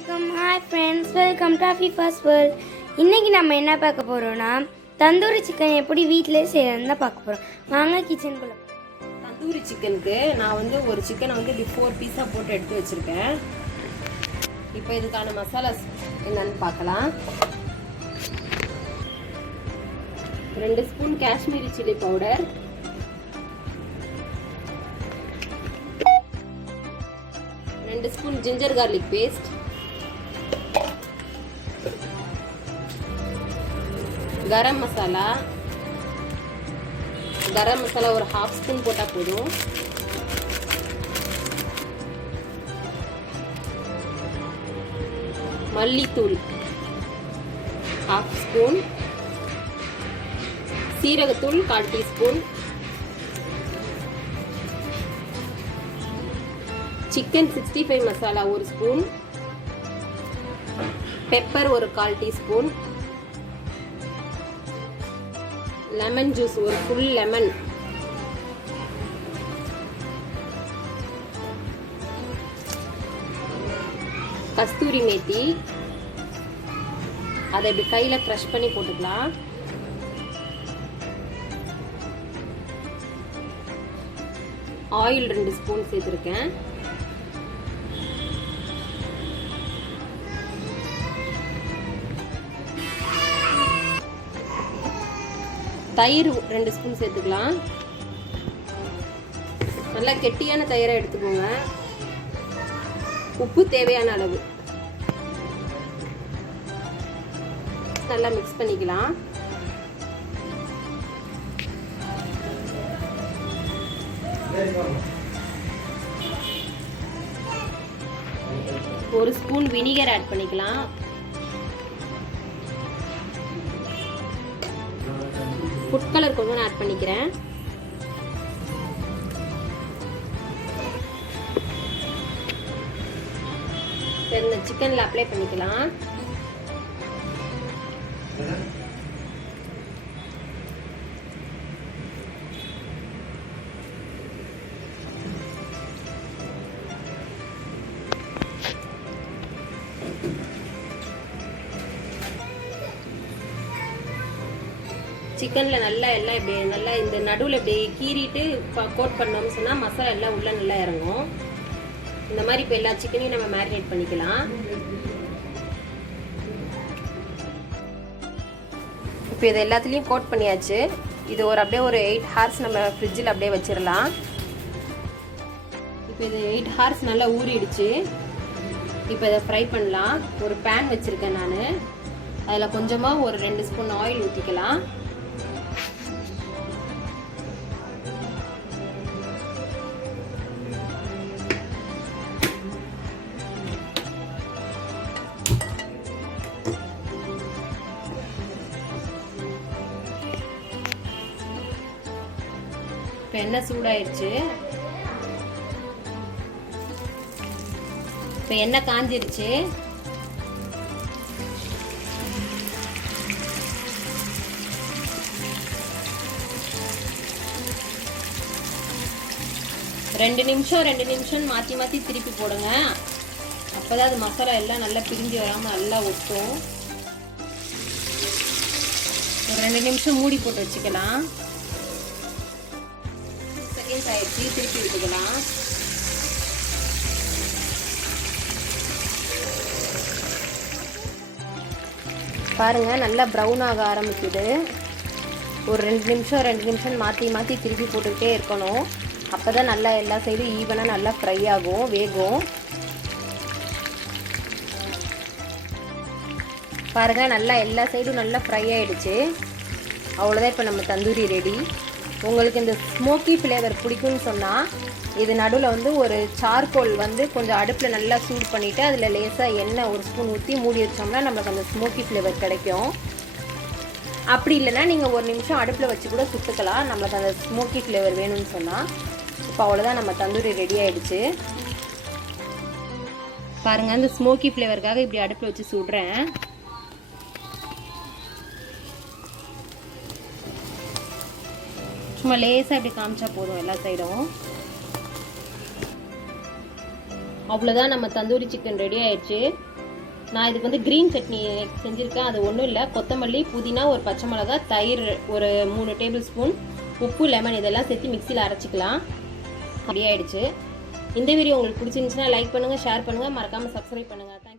Assalamualaikum. Hi friends, welcome to Afifa's World. இன்னைக்கு நம்ம என்ன பார்க்க போறோம்னா தந்தூரி சிக்கன் எப்படி வீட்லயே செய்யறதுன்னு பார்க்க போறோம். வாங்க கிச்சனுக்குள்ள. தந்தூரி சிக்கனுக்கு நான் வந்து ஒரு சிக்கனை வந்து இப்படி 4 பீஸா போட்டு எடுத்து வச்சிருக்கேன். இப்போ இதுக்கான மசாலாஸ் என்னன்னு பார்க்கலாம். 2 spoon Kashmiri chilli powder, 2 spoon ginger garlic paste, garam masala ஒரு 1/2 ஸ்பூன் போட்டால் போதும். மல்லித்தூள் 1/2 ஸ்பூன், சீரகத்தூள் 1/4 teaspoon, chicken 65 masala 1 spoon, pepper ஒரு 1/4 டீஸ்பூன், லெமன் ஜூஸ் ஒரு ஃபுல் லெமன், கஸ்தூரி மேத்தி அதை இப்படி கையில க்ரஷ் பண்ணி போட்டுக்கலாம். ஆயில் 2 ஸ்பூன் சேர்த்துருக்கேன். தயிர் 2 ஸ்பூன் சேர்த்துக்கலாம். நல்லா கெட்டியான தயிரை எடுத்துக்கோங்க. உப்பு தேவையான அளவு. நல்லா மிக்ஸ் பண்ணிக்கலாம். ஒரு ஸ்பூன் வினிகர் ஆட் பண்ணிக்கலாம். ஃபுட் கலர் கொஞ்சம் ஆட் பண்ணிக்கிறேன். இந்த சிக்கன்ல அப்ளை பண்ணிக்கலாம். சிக்கன்ல நல்லா எல்லாம் இப்படி நல்லா இந்த நடுவில் இப்படி கீறிட்டு கோட் பண்ணோம்னு சொன்னா மசாலா எல்லாம் உள்ள நல்லா இறங்கும். இந்த மாதிரி இப்போ எல்லா சிக்கனையும் நம்ம மேரினேட் பண்ணிக்கலாம். இப்போ இது எல்லாத்துலேயும் கோட் பண்ணியாச்சு. இது அப்படியே ஒரு 8 ஹார்ஸ் நம்ம ஃப்ரிட்ஜில் அப்படியே வச்சிடலாம். இப்போ இது 8 ஹார்ஸ் நல்லா ஊறிடுச்சு. இப்போ இதை ஃப்ரை பண்ணலாம். ஒரு பேன் வச்சுருக்கேன் நான். அதில் கொஞ்சமாக ஒரு 2 ஸ்பூன் ஆயில் ஊற்றிக்கலாம். இப்போ எண்ணெய் சூடாயிடுச்சு. இப்போ எண்ணெய் காஞ்சிருச்சு. ரெண்டு நிமிஷம் மாற்றி திருப்பி போடுங்க. அப்போதான் அது மசாலா எல்லாம் நல்லா பிரிஞ்சு வராமல் நல்லா ஒட்டும். ஒரு 2 நிமிஷம் மூடி போட்டு வச்சுக்கலாம். செகண்ட்ஸ் ஆயிடுச்சு. திருப்பி விட்டுக்கலாம். பாருங்க நல்லா ப்ரௌன் ஆக ஆரம்பிக்குது. ஒரு 2 நிமிஷம் மாற்றி திருப்பி போட்டுக்கிட்டே இருக்கணும். அப்போ தான் நல்லா எல்லா சைடும் ஈவனாக நல்லா ஃப்ரை ஆகும், வேகும். பாருங்கள் நல்லா எல்லா சைடும் நல்லா ஃப்ரை ஆகிடுச்சு. அவ்வளோதான். இப்போ நம்ம தந்தூரி ரெடி. உங்களுக்கு இந்த ஸ்மோக்கி ஃப்ளேவர் பிடிக்கும்னு சொன்னால் இது நடுவில் வந்து ஒரு சார்கோல் வந்து கொஞ்சம் அடுப்பில் நல்லா சூடு பண்ணிவிட்டு அதில் லேசாக எண்ணெய் 1 ஸ்பூன் ஊற்றி மூடி வச்சோம்னா நம்மளுக்கு அந்த ஸ்மோக்கி ஃப்ளேவர் கிடைக்கும். அப்படி இல்லைன்னா நீங்கள் 1 நிமிஷம் அடுப்பில் வச்சு கூட சுட்டுக்கலாம், நம்மளுக்கு அந்த ஸ்மோக்கி ஃப்ளேவர் வேணும்னு சொன்னால். இப்போ அவ்வளோதான், நம்ம தந்தூரி ரெடி ஆகிடுச்சு. பாருங்கள் அந்த ஸ்மோக்கி ஃப்ளேவருக்காக இப்படி அடுப்பில் வச்சு சுடுறேன். சும்மா லேசாக இப்படி காமிச்சா போதும் எல்லா சைடும். அவ்வளோதான், நம்ம தந்தூரி சிக்கன் ரெடி ஆயிடுச்சு. நான் இதுக்கு வந்து க்ரீன் சட்னி செஞ்சுருக்கேன். அது ஒன்றும் இல்லை, கொத்தமல்லி, புதினா, ஒரு பச்சை மிளகா, தயிர் ஒரு 3 டேபிள் ஸ்பூன், உப்பு, லெமன் இதெல்லாம் சேர்த்து மிக்சியில் அரைச்சிக்கலாம். ரெடி ஆயிடுச்சு. இந்த வீடியோ உங்களுக்கு பிடிச்சிருந்துச்சுன்னா லைக் பண்ணுங்கள், ஷேர் பண்ணுங்கள், மறக்காமல் சப்ஸ்கிரைப் பண்ணுங்கள்.